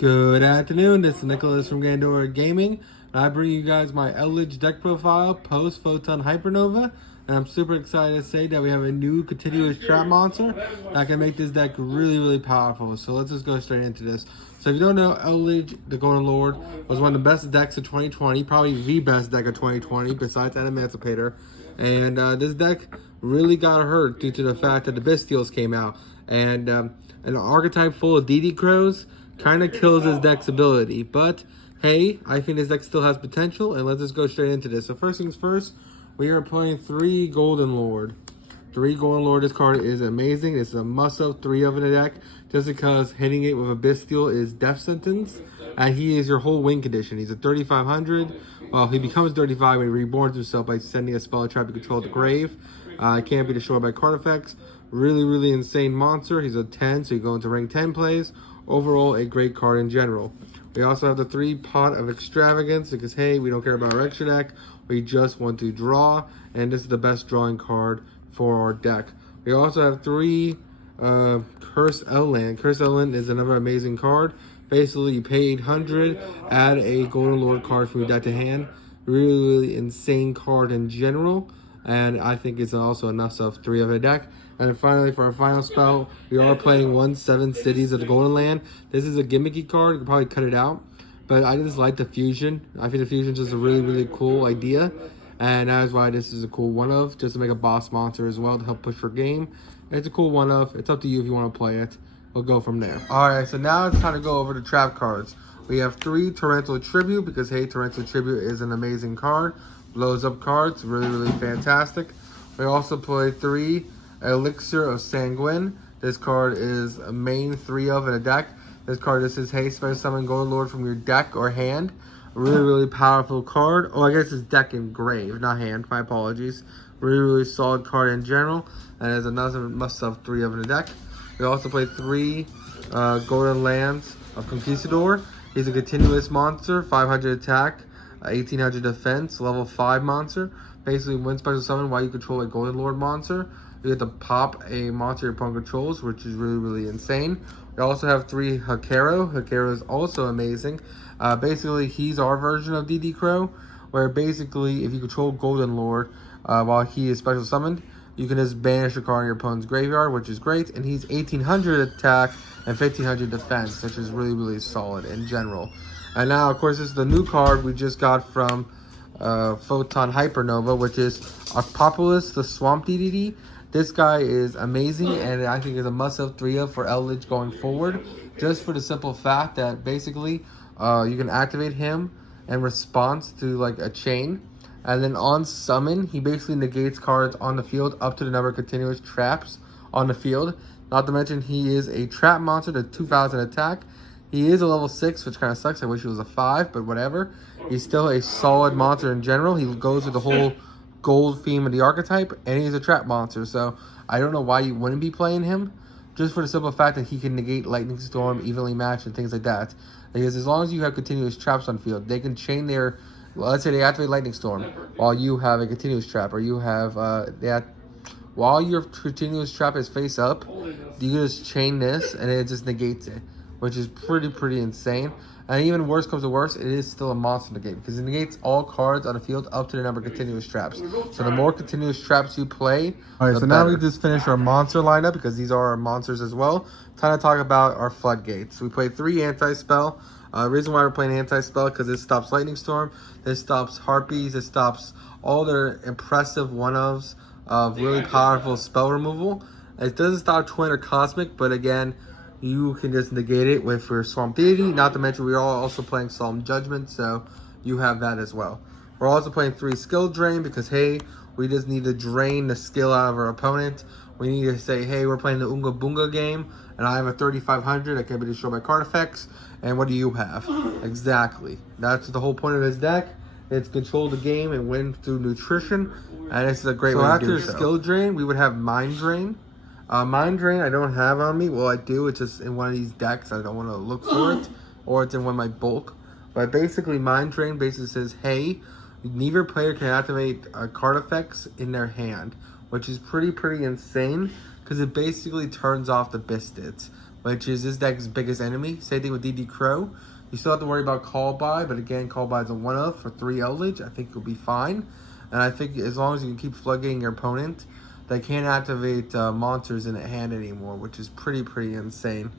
Good afternoon, this is Nicholas from Gandora Gaming, and I bring you guys my Eldlich deck profile post Photon Hypernova, and I'm super excited to say that we have a new continuous trap monster that can make this deck really powerful. So let's just go straight into this. So if you don't know, Eldlich, the Golden Lord, was one of the best decks of 2020, probably the best deck of 2020 besides that Emancipator, and this deck really got hurt due to the fact that the Bestials came out, and an archetype full of DD Crows kind of kills his deck's ability. But hey, I think his deck still has potential, and let's just go straight into this. So first things first, we are playing 3 Golden Lord. 3 Golden Lord, this card is amazing. This is a must-have 3 of in the deck, just because hitting it with a Bestial is death sentence, and he is your whole win condition. He's a 3500. Well, he becomes 35 when he reborns himself by sending a spell or trap to control the grave. It can't be destroyed by card effects. Really insane monster. He's a 10, so you go into rank 10 plays. Overall, a great card in general. We also have the 3 Pot of Extravagance, because hey, we don't care about our extra deck. We just want to draw, and this is the best drawing card for our deck. We also have 3 Cursed Eldland. Cursed Eldland is another amazing card. Basically, you pay 800, add a Golden Lord card from your deck to hand. Really insane card in general, and I think it's also enough of 3 of the deck. And finally, for our final spell, we are playing 1/7 Cities of the Golden Land. This is a gimmicky card. You can probably cut it out, but I just like the fusion. I think the fusion is just a really cool idea, and that is why this is a cool one-of, just to make a boss monster as well to help push your game. It's a cool one-of. It's up to you if you want to play it. We'll go from there. All right, so now it's time to go over the trap cards. We have 3 Torrential Tribute, because hey, Torrential Tribute is an amazing card. Blows up cards, really fantastic. We also play 3 Elixir of Sanguine. This card is a main 3 of in a deck. This card just says, hey, special summon Golden Lord from your deck or hand. A really powerful card. Oh, I guess it's deck and grave, not hand. My apologies. Really solid card in general. And there's another must-have 3 of in the deck. We also play 3 Golden Lands of Conquistador. He's a continuous monster, 500 attack, 1800 defense, level 5 monster. Basically, when special summon while you control a Golden Lord monster, you get to pop a monster your opponent controls, which is really insane. We also have 3 Hakero. Hakero is also amazing. Basically, he's our version of DD Crow, where basically, if you control Golden Lord while he is special summoned, you can just banish a card in your opponent's graveyard, which is great. And he's 1800 attack and 1500 defense, which is really solid in general. And now, of course, this is the new card we just got from Photon Hypernova, which is Populus, the Swamp DDD. This guy is amazing, and I think is a must-have 3 of for Eldlich going forward, just for the simple fact that basically you can activate him in response to like a chain, and then on summon, he basically negates cards on the field up to the number of continuous traps on the field. Not to mention, he is a trap monster to 2000 attack. He is a level 6, which kind of sucks. I wish he was a 5, but whatever. He's still a solid monster in general. He goes with the whole gold theme of the archetype, and he's a trap monster. So I don't know why you wouldn't be playing him, just for the simple fact that he can negate Lightning Storm, evenly match, and things like that. Because as long as you have continuous traps on field, they can chain their, well, let's say they activate Lightning Storm while you have a continuous trap, or you have while your continuous trap is face up, you can just chain this and it just negates it, which is pretty insane. And even worse comes to worse, it is still a monster negate, because it negates all cards on the field up to the number of continuous traps. So the more continuous traps you play, all right, so now we just finished our monster lineup, because these are our monsters as well. Time to talk about our floodgates. We play 3 anti-spell. Reason why we're playing anti-spell, because this stops Lightning Storm, this stops Harpies, this stops all their impressive one-ofs of really powerful spell removal. It doesn't stop Twin or Cosmic, but again, you can just negate it with your Swamp Deity. Not to mention, we are also playing Solemn Judgment, so you have that as well. We're also playing 3 Skill Drain, because hey, we just need to drain the skill out of our opponent. We need to say, hey, we're playing the Oonga Boonga game, and I have a 3500 that can be destroyed by card effects. And what do you have? Exactly. That's the whole point of his deck. It's control the game and win through nutrition, and this is a great way to do so. After Skill Drain, we would have Mind Drain. Mind Drain I don't have on me. Well, I do. It's just in one of these decks. I don't want to look for it. Or it's in one of my bulk. But basically, Mind Drain basically says, hey, neither player can activate card effects in their hand, which is pretty insane, because it basically turns off the Bistits. which is this deck's biggest enemy. Same thing with DD Crow. You still have to worry about Call By, but again, Call By is a 1-of for 3 Eldlich. I think you'll be fine. And I think as long as you can keep floodgating your opponent, they can't activate monsters in the hand anymore, which is pretty insane.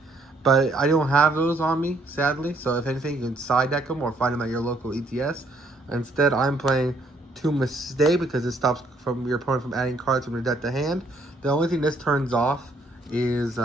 But I don't have those on me, sadly. So if anything, you can side deck them or find them at your local ETS. Instead, I'm playing 2 Mistake because it stops your opponent from adding cards from your deck to hand. The only thing this turns off is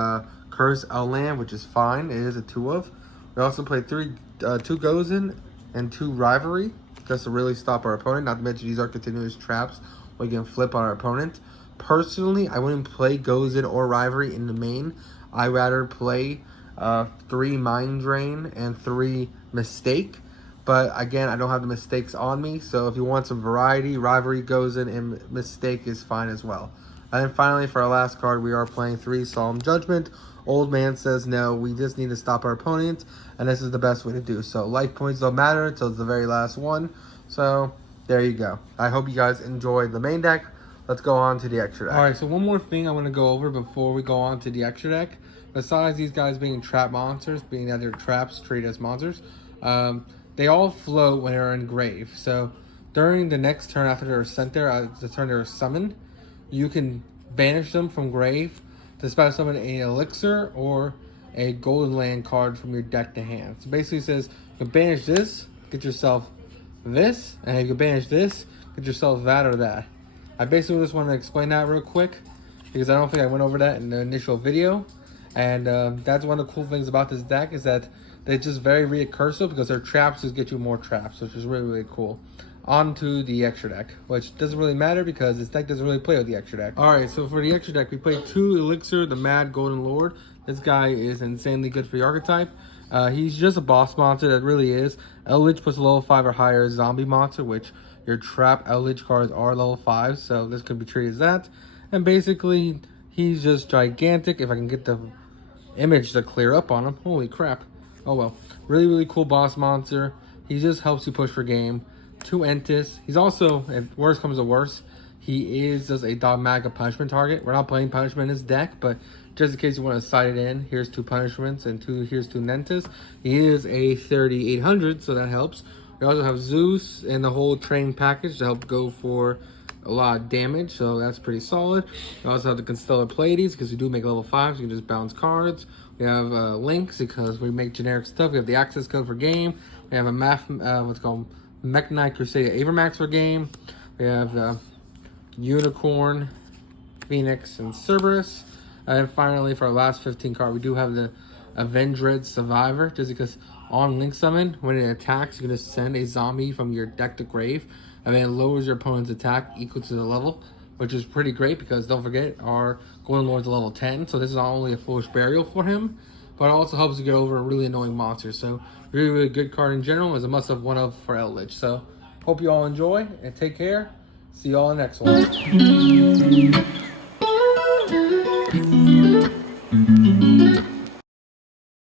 Curse Outland, which is fine. It is a 2-of. We also play 2 Gozen and 2 Rivalry, just to really stop our opponent. Not to mention these are continuous traps we can flip on our opponent. Personally, I wouldn't play Gozen or Rivalry in the main. I'd rather play 3 Mind Drain and 3 Mistake. But again, I don't have the mistakes on me. So if you want some variety, Rivalry, Gozen, and Mistake is fine as well. And then finally, for our last card, we are playing 3 Solemn Judgment. Old Man says no, we just need to stop our opponent, and this is the best way to do so. Life points don't matter until it's the very last one. So there you go. I hope you guys enjoyed the main deck. Let's go on to the extra deck. All right, so one more thing I want to go over before we go on to the extra deck. Besides these guys being trap monsters, being that they're traps treated as monsters, they all float when they're in grave. So during the next turn after they're sent there, the turn they're summoned, you can banish them from grave to special summon an elixir or a golden land card from your deck to hand. So basically it says you can banish this, get yourself this, and you can banish this, get yourself that or that. I basically just want to explain that real quick because I don't think I went over that in the initial video. And that's one of the cool things about this deck is that they're just very recursive because their traps just get you more traps, which is really cool. On to the extra deck, which doesn't really matter because this deck doesn't really play with the extra deck. All right, so for the extra deck, we play 2 Elixir, the Mad Golden Lord. This guy is insanely good for the archetype. He's just a boss monster, that really is. Eldlich puts a level 5 or higher zombie monster, which your trap Eldlich cards are level 5, so this could be treated as that. And basically, he's just gigantic. If I can get the image to clear up on him. Holy crap. Oh well. Really cool boss monster. He just helps you push for game. 2 Entis. He's also, if worse comes to worse, he is just a dogmatic punishment target. We're not playing punishment in his deck, but just in case you want to side it in, here's 2 punishments and here's 2 Nentis. He is a 3800, so that helps. We also have Zeus and the whole training package to help go for a lot of damage, so that's pretty solid. We also have the Constellar Pleiades because we do make level 5s, so you can just bounce cards. We have links because we make generic stuff. We have the access code for game. We have a what's called Mekk-Knight Crusader Avermax for game. We have Unicorn, Phoenix, and Cerberus. And finally, for our last 15 card, we do have the Avenged Survivor, just because on Link Summon, when it attacks, you're going to send a zombie from your deck to grave, and then it lowers your opponent's attack equal to the level, which is pretty great because don't forget, our Golden Lord's a level 10, so this is not only a foolish burial for him, but it also helps you get over a really annoying monster. So really good card in general. Is a must-have 1-of for Eldlich. So hope you all enjoy and take care. See you all in the next one.